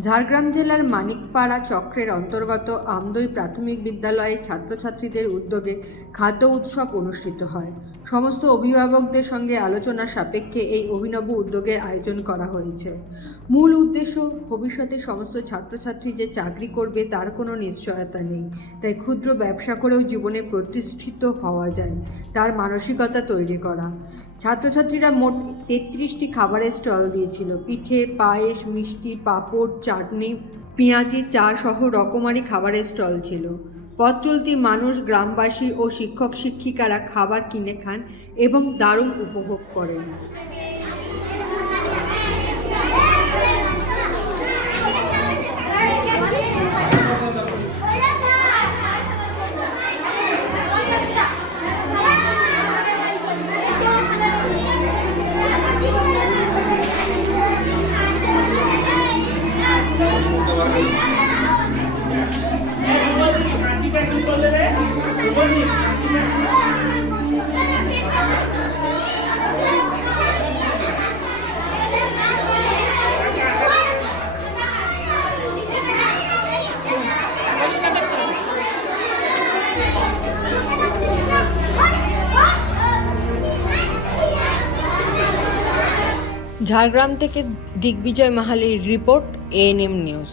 ঝাড়গ্রাম জেলার মানিকপাড়া চক্রের অন্তর্গত আমদই প্রাথমিক বিদ্যালয়ে ছাত্রছাত্রীদের উদ্যোগে খাদ্য উৎসব অনুষ্ঠিত হয়। সমস্ত অভিভাবকদের সঙ্গে আলোচনা সাপেক্ষে এই অভিনব উদ্যোগের আয়োজন করা হয়েছে। মূল উদ্দেশ্য, ভবিষ্যতে সমস্ত ছাত্রছাত্রী যে চাকরি করবে তার কোনো নিশ্চয়তা নেই। তাই ক্ষুদ্র ব্যবসা করেও জীবনে প্রতিষ্ঠিত হওয়া যায়, তার মানসিকতা তৈরি করা। ছাত্রছাত্রীরা মোট তেত্রিশটি খাবারের স্টল দিয়েছিল। পিঠে, পায়েস, মিষ্টি, পাঁপড়, চাটনি, পেঁয়াজি, চা সহ রকমারি খাবারের স্টল ছিল। পথ চলতি মানুষ, গ্রামবাসী ও শিক্ষক শিক্ষিকারা খাবার কিনে খান এবং দারুণ উপভোগ করেন। ঝাড়গ্রাম থেকে দিগ্বিজয় মাহালির রিপোর্ট এএনএম নিউজ।